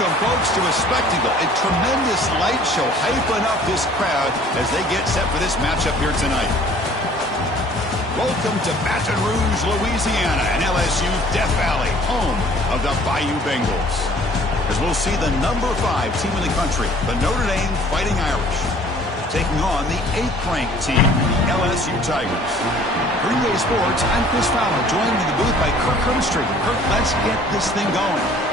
Welcome, folks, to a spectacle, a tremendous light show hyping up this crowd as they get set for this matchup here tonight. Welcome to Baton Rouge, Louisiana, and LSU Death Valley, home of the Bayou Bengals. As we'll see the #5 team in the country, the Notre Dame Fighting Irish, taking on the 8th-ranked team, the LSU Tigers. Green Bay Sports, I'm Chris Fowler, joined in the booth by Kirk Herbstreit. Kirk, let's get this thing going.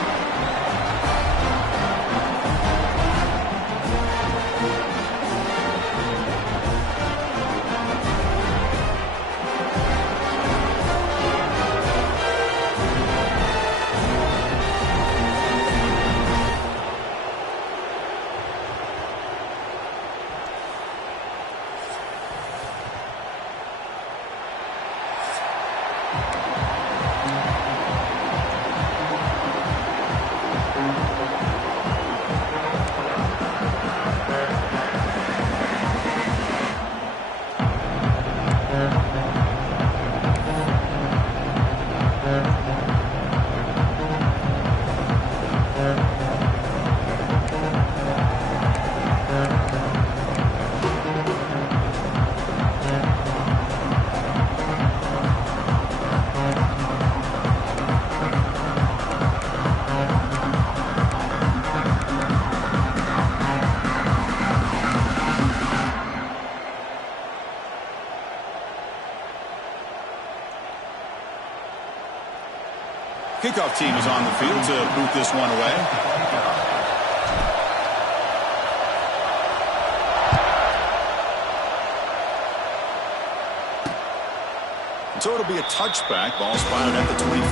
Kickoff team is on the field to boot this one away. So it'll be a touchback. Ball spotted at the 25.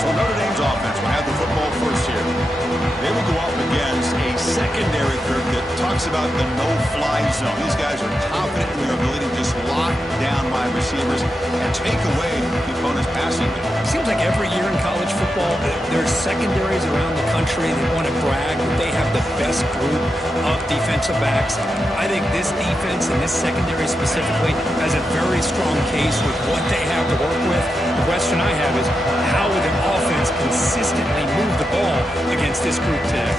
So Notre Dame's offense will have the football first here. They will go up against a secondary group that talks about the no-fly zone. These guys are confident in their ability to just lock down wide receivers and take away the opponent's passing game. Seems like every year in college football, there's secondaries around the country that want to brag that they have the best group of defensive backs. I think this defense and this secondary specifically has a very strong case with what they have to work with. The question I have is, how will the offense consistently move the ball against this group today?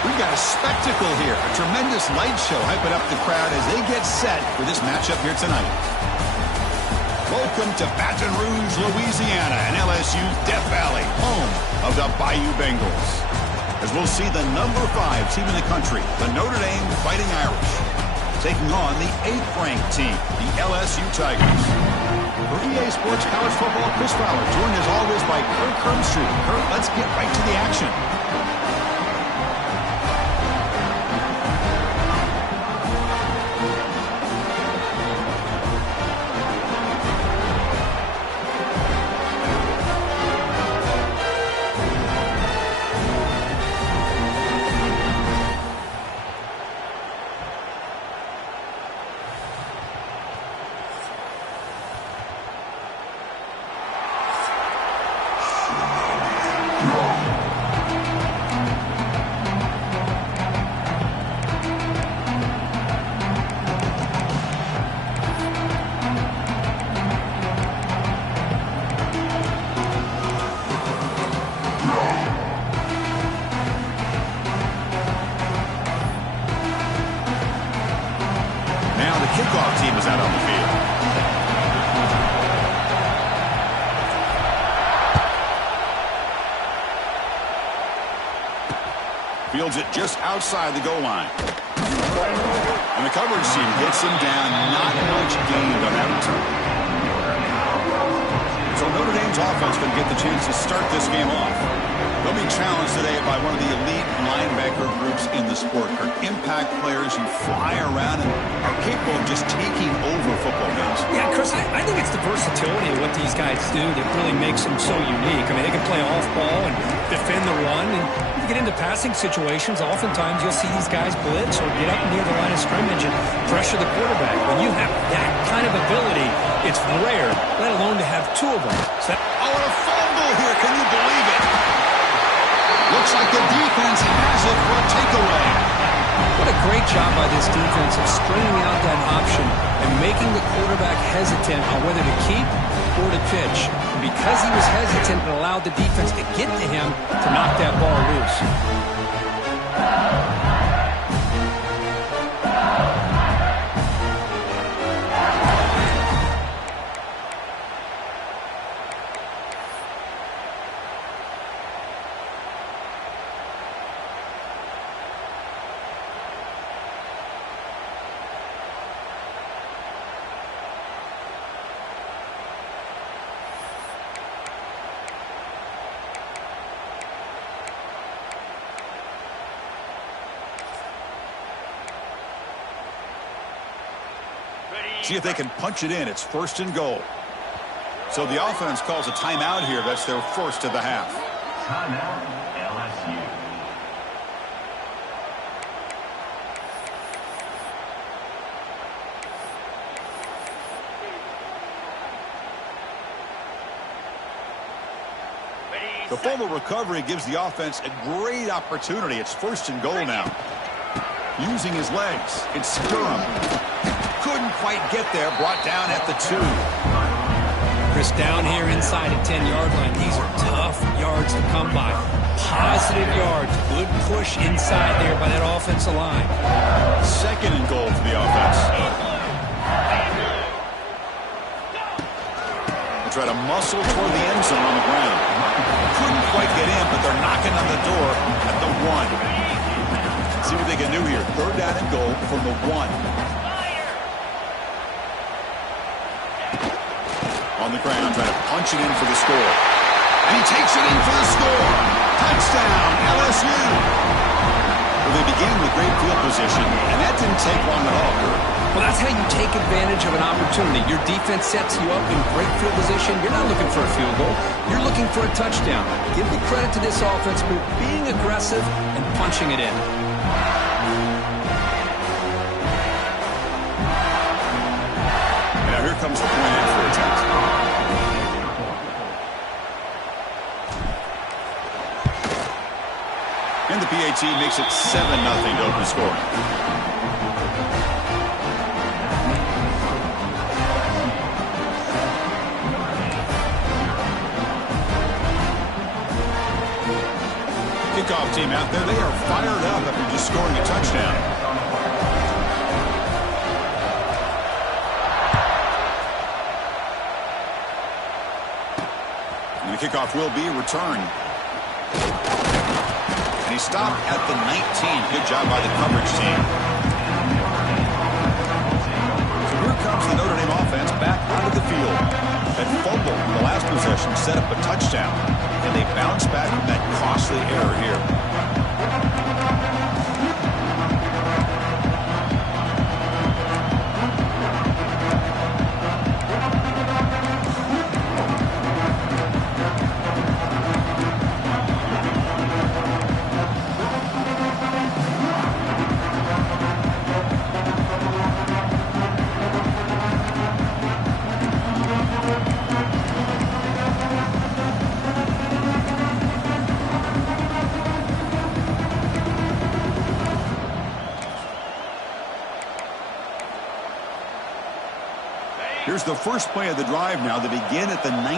We've got a spectacle here, a tremendous light show hyping up the crowd as they get set for this matchup here tonight. Welcome to Baton Rouge, Louisiana, and LSU's Death Valley, home of the Bayou Bengals. As we'll see the number 5 team in the country, the Notre Dame Fighting Irish, taking on the 8th-ranked team, the LSU Tigers. For EA Sports College Football, Chris Fowler, joined as always by Kurt Kermstreet. Kurt, let's get right to the action. Kickoff team is out on the field. Fields it just outside the goal line. And the coverage team gets him down. Not much gained on that return. So Notre Dame's offense going to get the chance to start this game off. They'll be challenged today by one of the elite linebacker groups in the sport. Impact players who fly around and are capable of just taking over football games. Yeah, Chris, I think it's the versatility of what these guys do that really makes them so unique. I mean, they can play off ball and defend the run. And you get into passing situations, oftentimes you'll see these guys blitz or get up near the line of scrimmage and pressure the quarterback. When you have that kind of ability, it's rare, let alone to have two of them. So oh, and a fumble here. Can you believe it? Looks like the defense has it for a takeaway. What a great job by this defense of stringing out that option and making the quarterback hesitant on whether to keep or to pitch. And because he was hesitant, it allowed the defense to get to him to knock that ball loose. See if they can punch it in. It's 1st and goal. So the offense calls a timeout here. That's their first of the half. Timeout, LSU. The fumble recovery gives the offense a great opportunity. It's 1st and goal now. Using his legs. It's Sturm. Couldn't quite get there. Brought down at the 2. Chris, down here inside the 10-yard line. These are tough yards to come by. Positive yards. Good push inside there by that offensive line. 2nd and goal for the offense. They try to muscle toward the end zone on the ground. Couldn't quite get in, but they're knocking on the door at the 1. See what they can do here. 3rd down and goal from the 1. on the ground, trying to punch it in for the score. And he takes it in for the score. Touchdown, LSU. Well, they began with great field position, and that didn't take long at all, Kurt. Well, that's how you take advantage of an opportunity. Your defense sets you up in great field position. You're not looking for a field goal. You're looking for a touchdown. Give the credit to this offense for being aggressive and punching it in. Now here comes the point after attempt. And the PAT makes it 7-0 to open scoring. Kickoff team out there, they are fired up after just scoring a touchdown. And the kickoff will be returned. And he stopped at the 19. Good job by the coverage team. So here comes the Notre Dame offense back onto the field. That fumble in the last possession set up a touchdown. And they bounce back from that costly error here. Here's the first play of the drive now. They begin at the 19.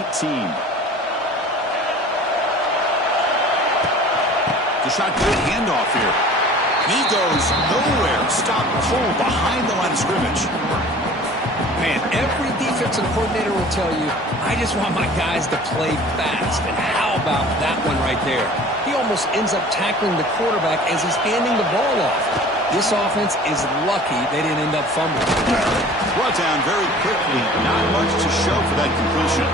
DeShot, good handoff here. He goes nowhere. Stop cold behind the line of scrimmage. Man, every defensive coordinator will tell you, I just want my guys to play fast. And how about that one right there? He almost ends up tackling the quarterback as he's handing the ball off. This offense is lucky they didn't end up fumbling. Brought down very quickly. Not much to show for that completion.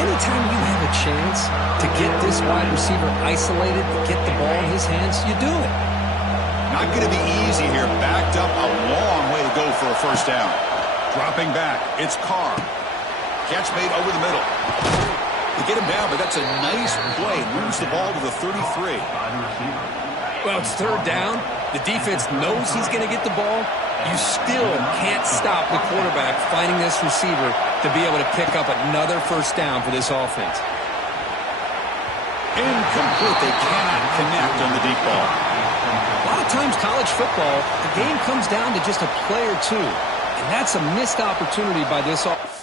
Anytime you have a chance to get this wide receiver isolated, to get the ball in his hands, you do it. Not going to be easy here. Backed up a long way to go for a first down. Dropping back. It's Carr. Catch made over the middle. They get him down, but that's a nice play. Moves the ball to the 33. Well, it's third down. The defense knows he's going to get the ball. You still can't stop the quarterback finding this receiver to be able to pick up another first down for this offense. Incomplete. They cannot connect on the deep ball. A lot of times college football, the game comes down to just a play or two. And that's a missed opportunity by this offense.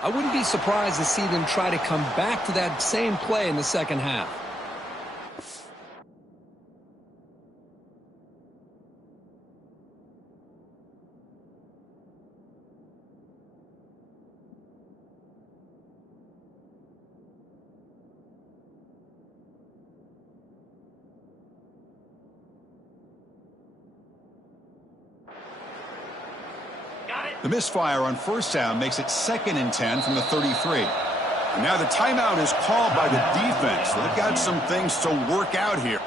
I wouldn't be surprised to see them try to come back to that same play in the second half. The misfire on first down makes it 2nd and 10 from the 33. And now the timeout is called by the defense. They've got some things to work out here.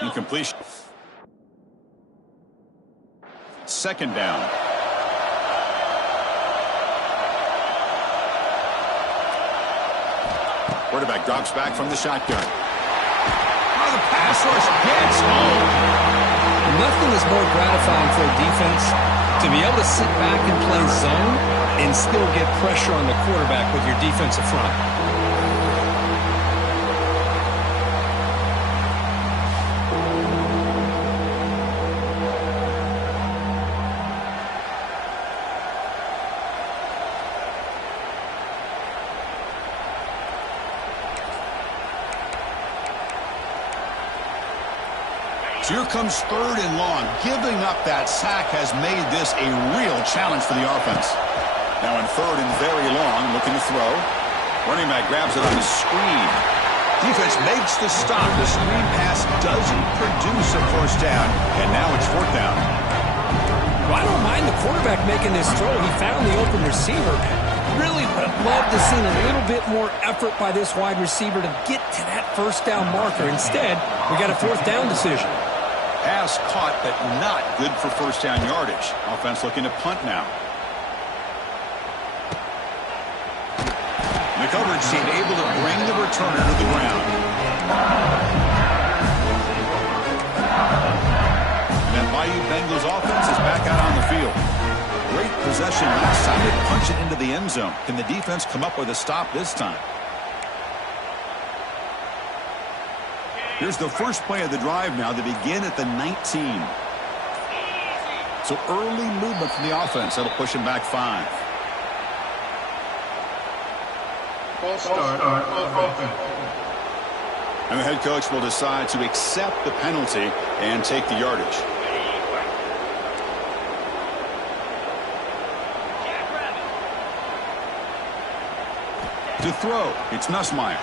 Incompletion. Second down. Quarterback drops back from the shotgun. Oh, the pass rush gets home. Nothing is more gratifying for a defense to be able to sit back and play zone and still get pressure on the quarterback with your defensive front. So here comes third and long. Giving up that sack has made this a real challenge for the offense. Now in third and very long, looking to throw. Running back grabs it on the screen. Defense makes the stop. The screen pass doesn't produce a first down, and now it's fourth down. Well, I don't mind the quarterback making this throw. He found the open receiver. Really would have loved to see a little bit more effort by this wide receiver to get to that first down marker. Instead, we got a fourth down decision. Pass caught, but not good for first down yardage. Offense looking to punt now. The coverage team able to bring the returner to the ground. That Bayou Bengals offense is back out on the field. Great possession last time. They punch it into the end zone. Can the defense come up with a stop this time? Here's the first play of the drive now. They begin at the 19. So early movement from the offense. That'll push them back 5. False start on offense. And the head coach will decide to accept the penalty and take the yardage. To throw, it's Nussmeier.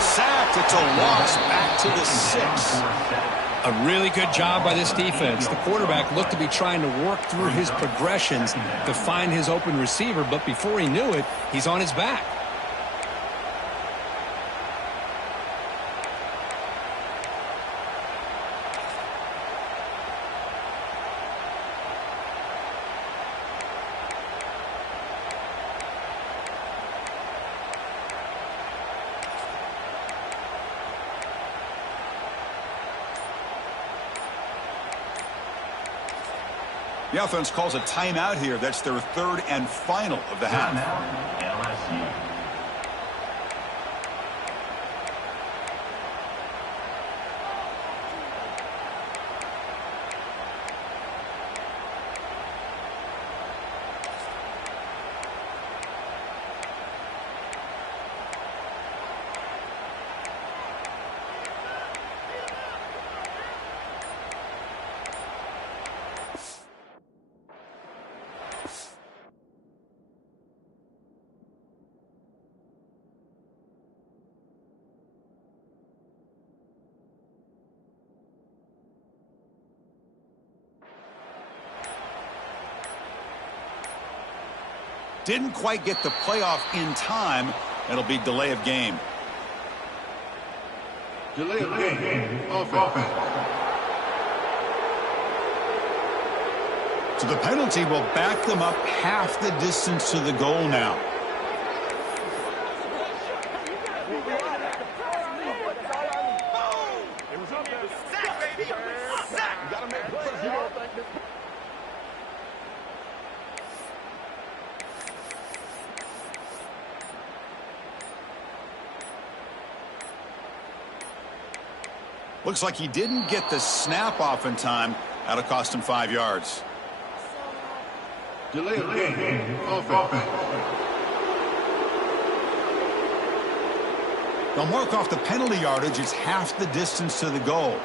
Sacked, it's a loss back to the 6. A really good job by this defense. The quarterback looked to be trying to work through his progressions to find his open receiver, but before he knew it, he's on his back. The offense calls a timeout here. That's their third and final of the half. LSU. Didn't quite get the playoff in time. It'll be delay of game. Delay of game. Offense. So the penalty will back them up half the distance to the goal now. Looks like he didn't get the snap off in time. That'll cost him 5 yards. Delay of game. Offense. They'll mark off the penalty yardage. It's half the distance to the goal.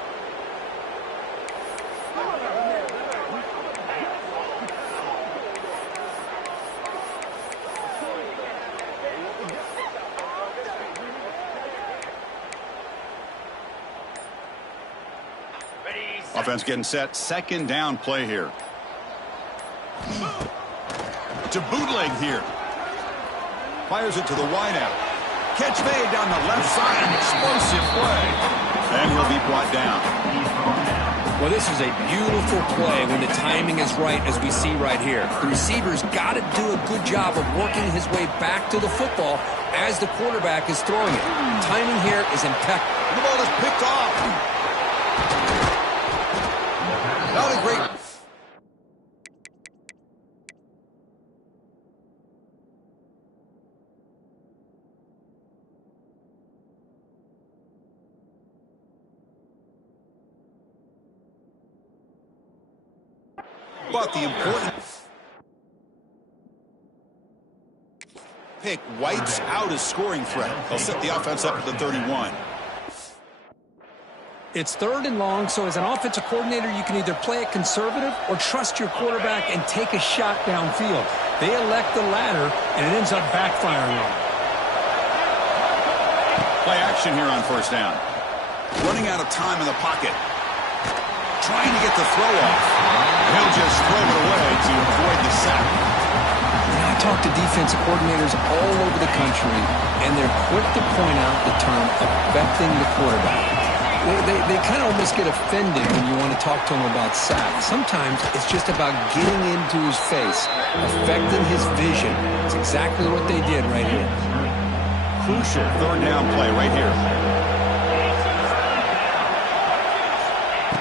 Offense getting set. Second down play here. To bootleg here. Fires it to the wideout. Catch made down the left side. An explosive play. And he'll be brought down. Well, this is a beautiful play when the timing is right, as we see right here. The receiver's got to do a good job of working his way back to the football as the quarterback is throwing it. Timing here is impeccable. The ball is picked off. Not a great... But the important pick wipes out his scoring threat. They'll set the offense up at the 31. It's 3rd and long, so as an offensive coordinator, you can either play it conservative or trust your quarterback and take a shot downfield. They elect the latter, and it ends up backfiring on them. Play action here on 1st down. Running out of time in the pocket. Trying to get the throw off. He'll just throw it away to avoid the sack. I talk to defensive coordinators all over the country, and they're quick to point out the term affecting the quarterback. They kind of almost get offended when you want to talk to them about sacks. Sometimes it's just about getting into his face, affecting his vision. It's exactly what they did right here. Crucial 3rd down play right here.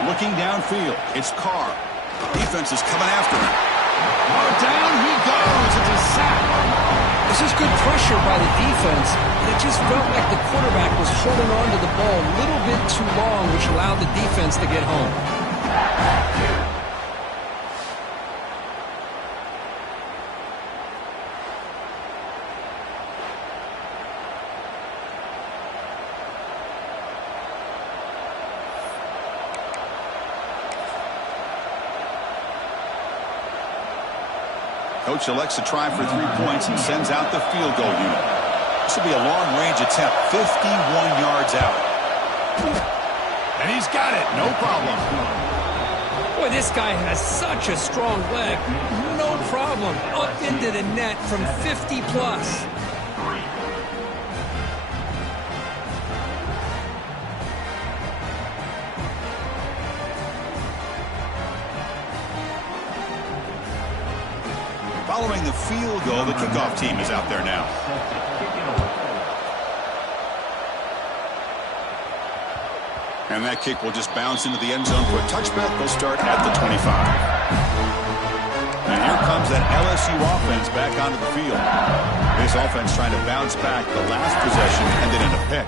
Looking downfield, it's Carr. Defense is coming after him. Oh, down he goes. It's a sack. This is good pressure by the defense. It just felt like the quarterback was holding on to the ball a little bit too long, which allowed the defense to get home. Coach elects to try for 3 points and sends out the field goal unit. This will be a long-range attempt, 51 yards out. And he's got it, no problem. Boy, this guy has such a strong leg. No problem. Up into the net from 50 plus. Following the field goal, the kickoff team is out there now. And that kick will just bounce into the end zone for a touchback. They'll start at the 25. And here comes that LSU offense back onto the field. This offense trying to bounce back. The last possession ended in a pick.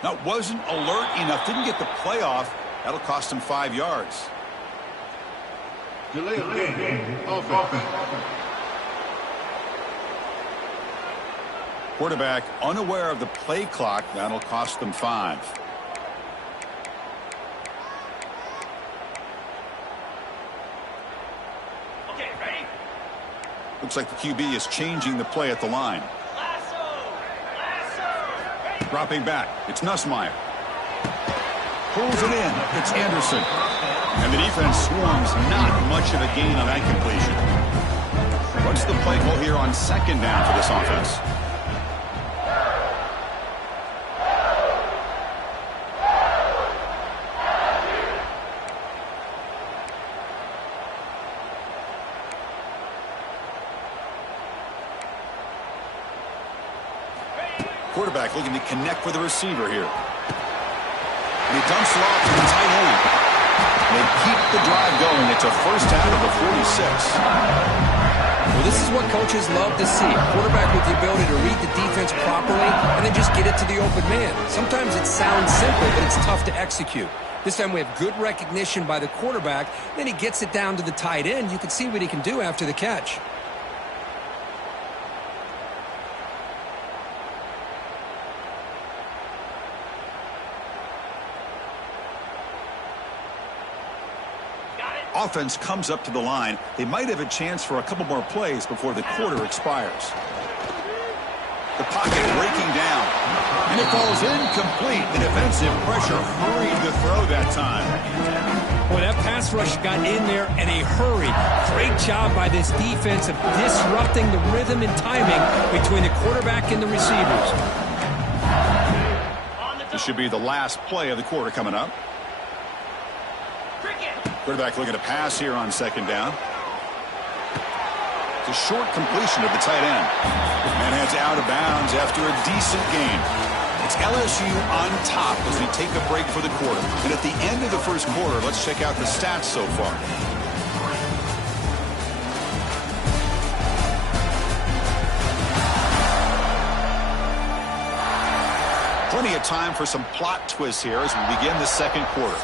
Now, wasn't alert enough, didn't get the play off. That'll cost him 5 yards. Delay of game. Offense. Quarterback unaware of the play clock. That'll cost them 5. Okay, ready? Looks like the QB is changing the play at the line. Dropping back, it's Nussmeier. Pulls it in, it's Anderson. And the defense swarms, not much of a gain on that completion. What's the play call here on 2nd down for this offense? Quarterback looking to connect with the receiver here. And he dumps it off to the tight end. They keep the drive going. It's a 1st down of the 46. Well, this is what coaches love to see. A quarterback with the ability to read the defense properly and then just get it to the open man. Sometimes it sounds simple, but it's tough to execute. This time we have good recognition by the quarterback. Then he gets it down to the tight end. You can see what he can do after the catch. Offense comes up to the line. They might have a chance for a couple more plays before the quarter expires. The pocket breaking down. And And it falls incomplete. The defensive pressure hurried the throw that time. Boy, that pass rush got in there in a hurry. Great job by this defense of disrupting the rhythm and timing between the quarterback and the receivers. This should be the last play of the quarter coming up. Quarterback looking to pass here on second down. It's a short completion of the tight end. And heads out of bounds after a decent gain. It's LSU on top as we take a break for the quarter. And at the end of the first quarter, let's check out the stats so far. Plenty of time for some plot twists here as we begin the second quarter.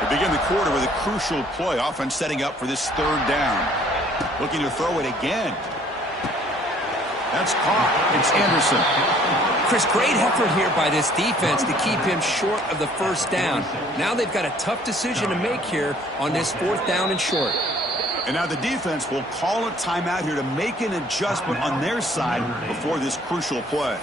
We begin the quarter with a crucial play. Offense setting up for this third down. Looking to throw it again. That's caught. It's Anderson. Chris, great effort here by this defense to keep him short of the first down. Now they've got a tough decision to make here on this fourth down and short. And now the defense will call a timeout here to make an adjustment on their side before this crucial play.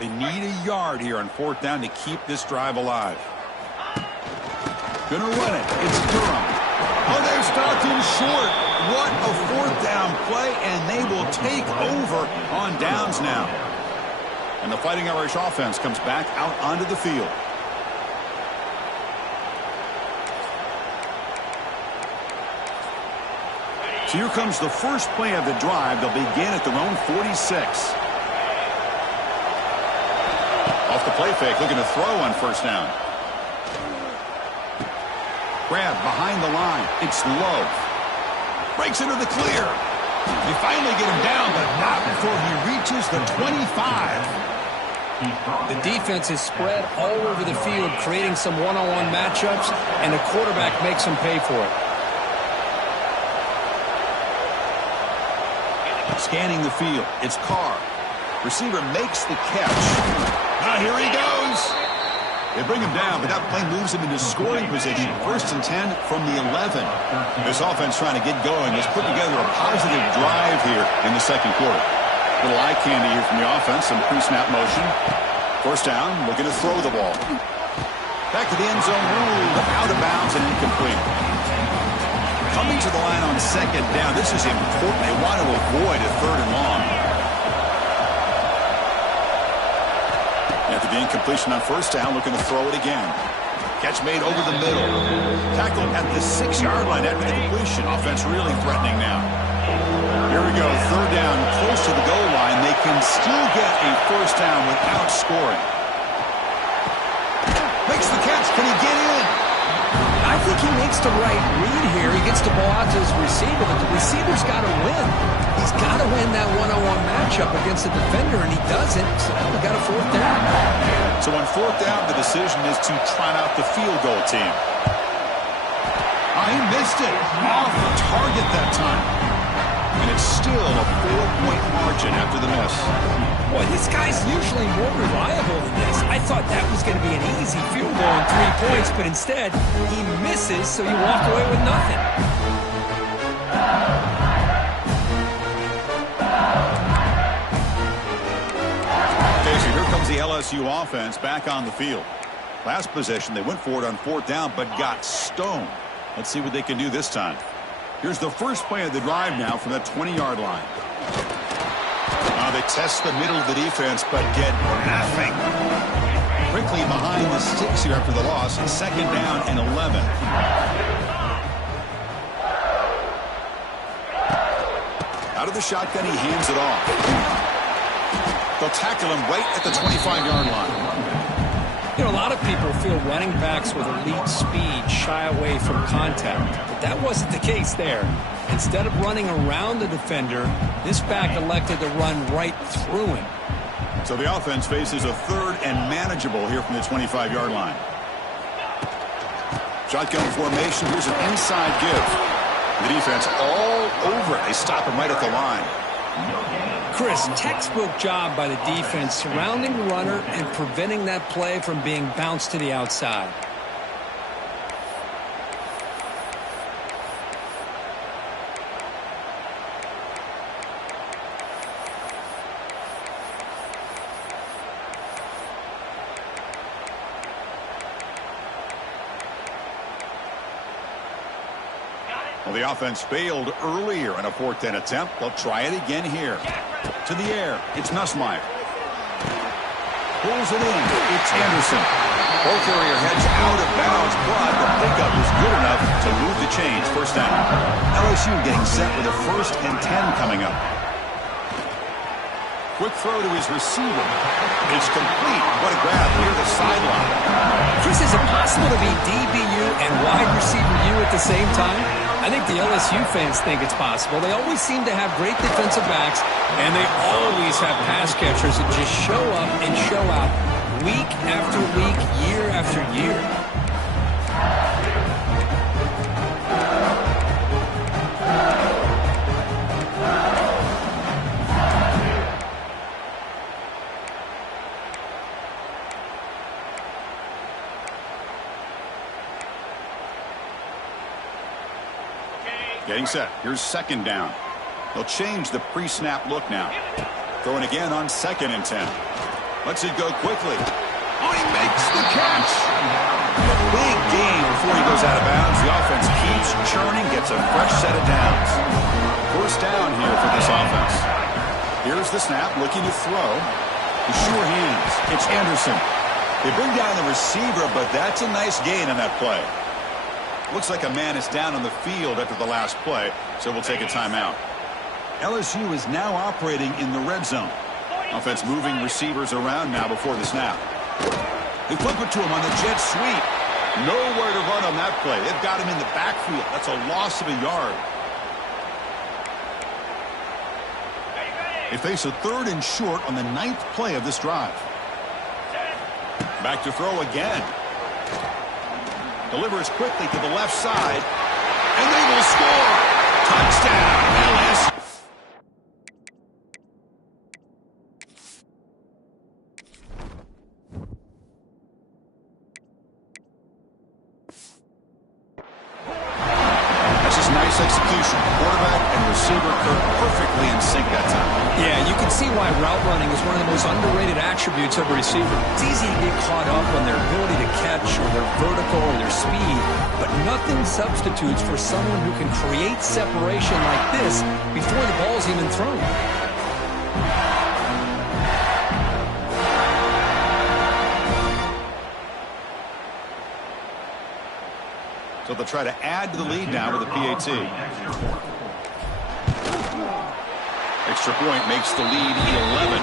They need a yard here on fourth down to keep this drive alive. Gonna run it. It's Durham. Oh, they're stopped him short. What a fourth down play, and they will take over on downs now. And the Fighting Irish offense comes back out onto the field. So here comes the first play of the drive. They'll begin at their own 46. Off the play fake, looking to throw on first down. Grab behind the line. It's low. Breaks into the clear. They finally get him down, but not before he reaches the 25. The defense is spread all over the field, creating some one-on-one matchups, and the quarterback makes them pay for it. Scanning the field. It's Carr. Receiver makes the catch. Now here he goes. They bring him down, but that play moves him into scoring position. First and 10 from the 11. This offense trying to get going has put together a positive drive here in the second quarter. Little eye candy here from the offense, some pre-snap motion. First down, looking to throw the ball. Back to the end zone, ruled out of bounds and incomplete. Coming to the line on second down, this is important. They want to avoid a third and long. After the incompletion on first down, looking to throw it again. Catch made over the middle. Tackled at the 6-yard line after the completion. Offense really threatening now. Here we go, third down, close to the goal line. They can still get a first down without scoring. Makes the catch. Can he get in? I think he makes the right read here. He gets the ball out to his receiver, but the receiver's got to win. He's got to win that one-on-one matchup against the defender, and he doesn't. So now we got a fourth down. So on fourth down, the decision is to trot out the field goal team. Oh, he missed it. Off target that time. And it's still a 4-point margin after the miss. Boy, this guy's usually more reliable than this. I thought that was going to be an easy field goal and 3 points, but instead, he misses, so you walk away with nothing. Okay, so here comes the LSU offense back on the field. Last possession, they went for it on fourth down, but got stoned. Let's see what they can do this time. Here's the first play of the drive now from that 20-yard line. They test the middle of the defense, but get nothing. Quickly behind the sticks here after the loss. Second down and 11. Out of the shotgun, he hands it off. They'll tackle him right at the 25-yard line. You know, a lot of people feel running backs with elite speed shy away from contact, but that wasn't the case there. Instead of running around the defender, this back elected to run right through him. So the offense faces a third and manageable here from the 25-yard line. Shotgun formation. Here's an inside give. The defense all over it. They stop him right at the line. Chris, textbook job by the defense surrounding the runner and preventing that play from being bounced to the outside. Well, the offense failed earlier in a 4th and attempt. They'll try it again here. To the air. It's Nussmeier. Pulls it in. It's Anderson. Ball carrier heads out of bounds, but the pickup is good enough to move the chains. First down. LSU getting set with a 1st and 10 coming up. Quick throw to his receiver. It's complete. What a grab near the sideline. Chris, is it possible to be DBU and wide receiver U at the same time? I think the LSU fans think it's possible. They always seem to have great defensive backs, and they always have pass catchers that just show up and show out week after week, year after year. Getting set. Here's 2nd down. They'll change the pre-snap look now. Throwing again on 2nd and 10. Lets it go quickly. Oh, he makes the catch. A big gain before he goes out of bounds. The offense keeps churning, gets a fresh set of downs. 1st down here for this offense. Here's the snap, looking to throw. With sure hands. It's Anderson. They bring down the receiver, but that's a nice gain on that play. Looks like a man is down on the field after the last play, so we'll take a timeout. LSU is now operating in the red zone. Offense moving receivers around now before the snap. They flip it to him on the jet sweep. Nowhere to run on that play. They've got him in the backfield. That's a loss of a yard. They face a 3rd and short on the 9th play of this drive. Back to throw again. Delivers quickly to the left side. And they will score. Touchdown, LSU. That's just nice execution. Quarterback and receiver perfectly in sync that time. Yeah, you can see why route running is one of the most underrated attributes of a receiver. It's easy to get caught up on their ability to catch or their vertical or their speed, but nothing substitutes for someone who can create separation like this before the ball's even thrown. So they'll try to add to the lead now with a PAT. Extra point makes the lead 11.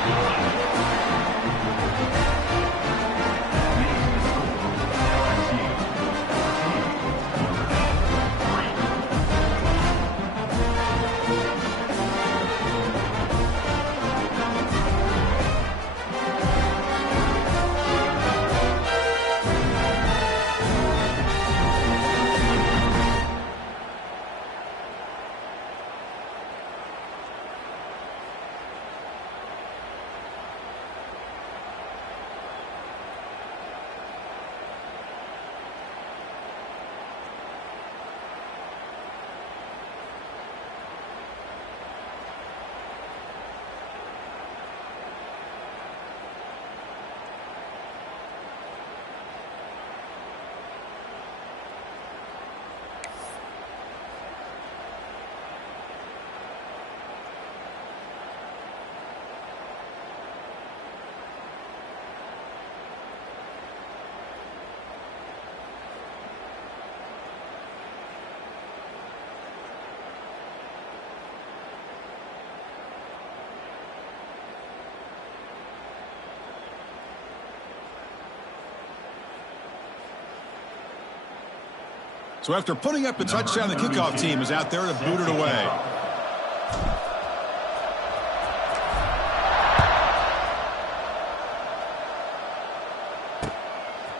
So after putting up the touchdown, the kickoff team is out there to boot it away.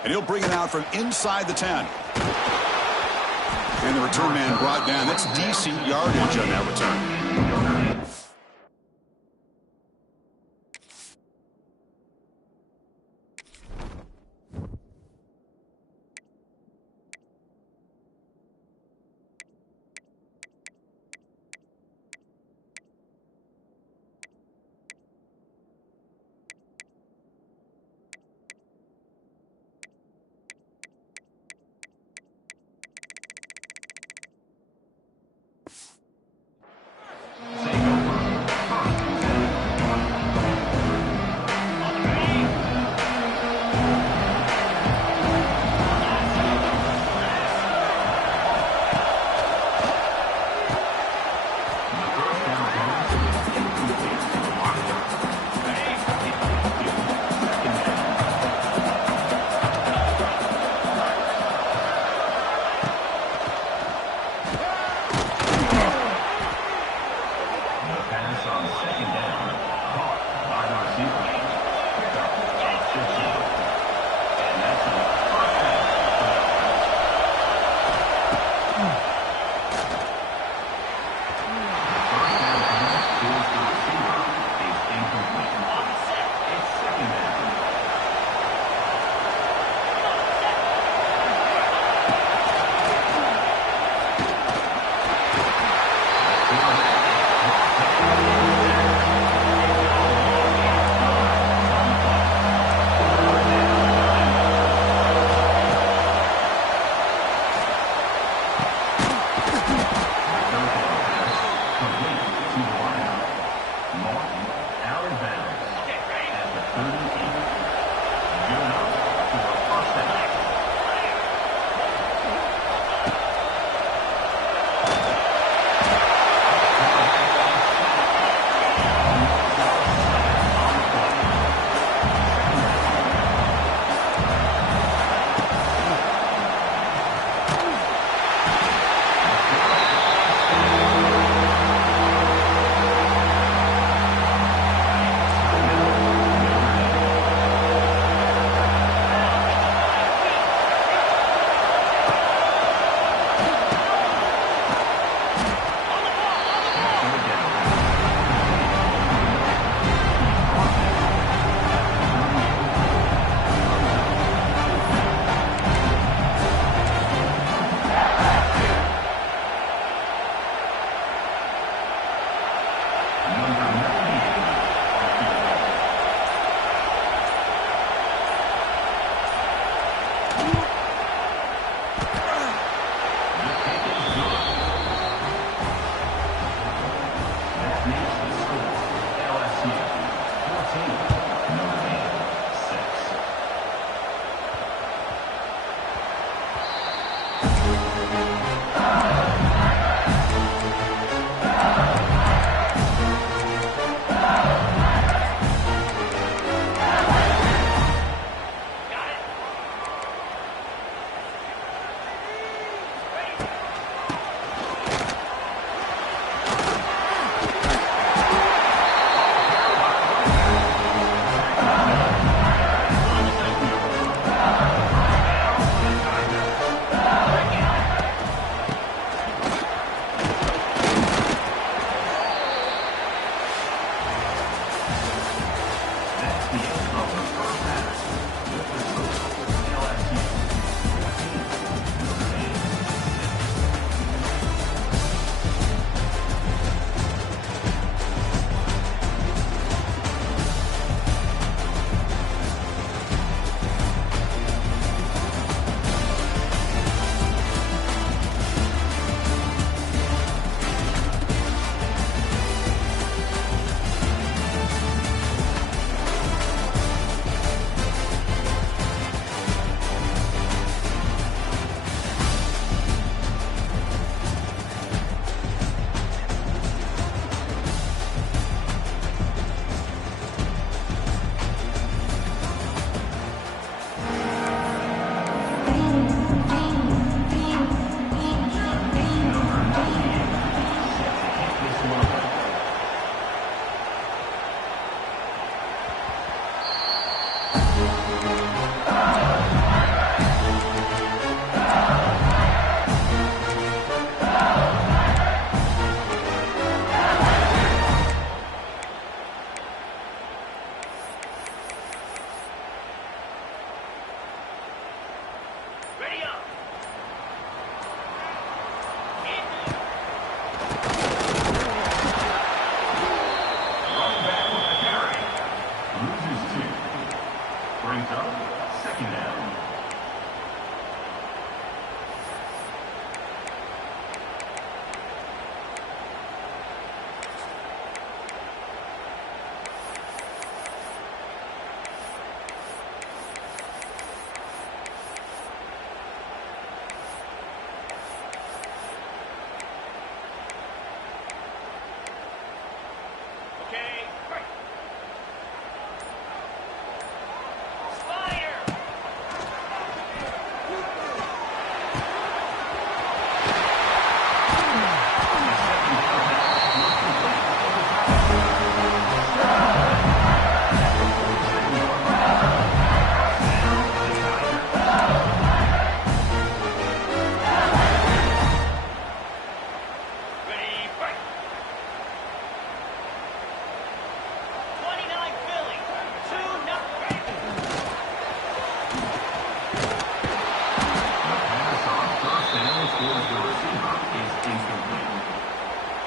And he'll bring it out from inside the 10. And the return man brought down. That's decent yardage on that return.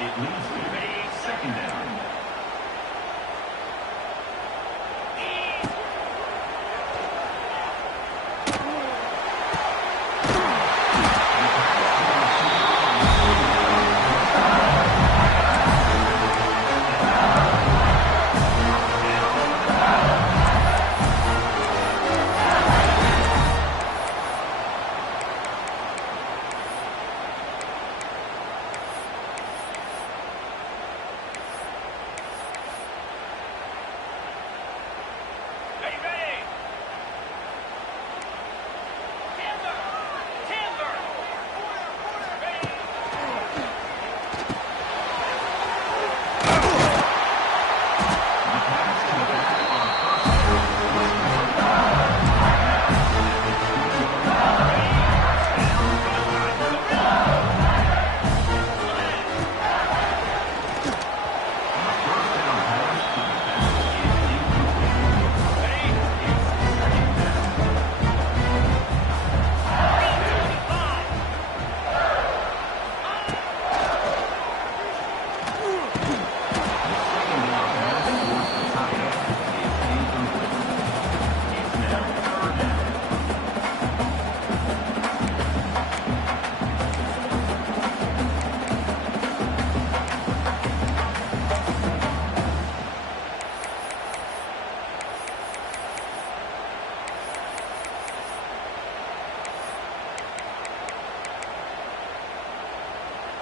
It leads to a second down.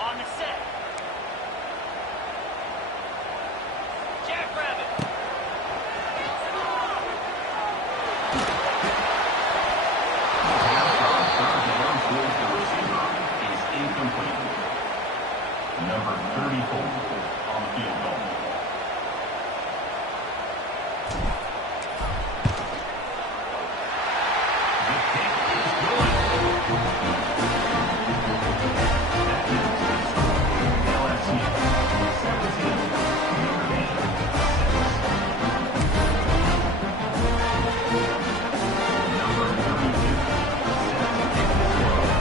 On the set. Jackrabbit. Number 34 on the field goal. The kick is good. That makes the score LSU 17, Notre Dame 6. Number 32 set to kick the throw.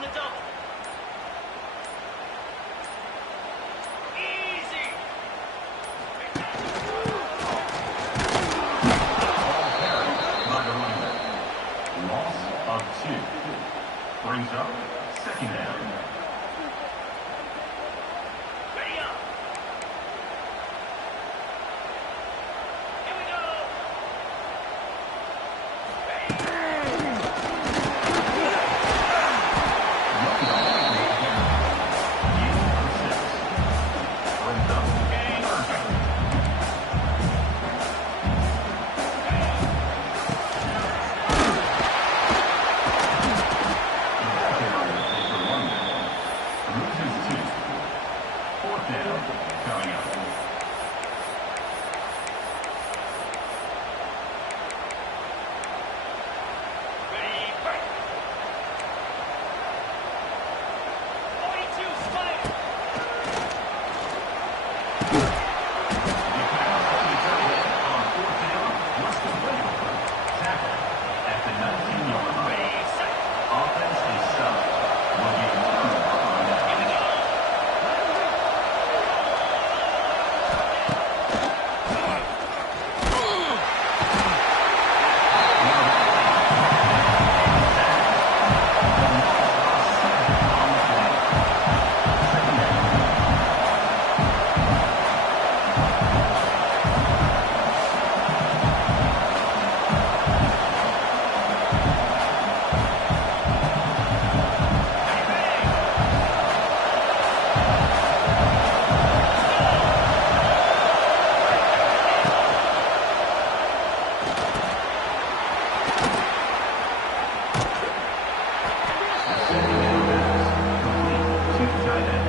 On the double. Easy. Ball carried by the running back. Loss of 2. Brings up second down. Ready up. Here we go. Ready, break. 42 Spider. Ready, set. Offense is stuck. Will be one on that. Here we go.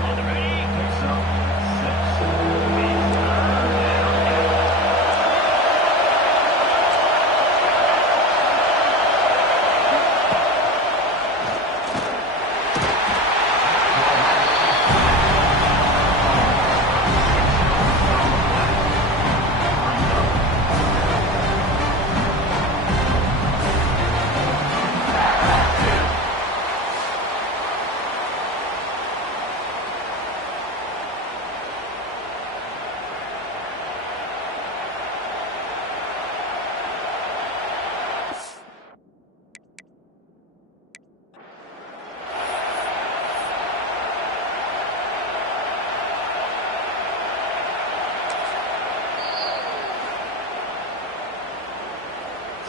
On the ready.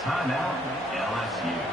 Timeout, LSU.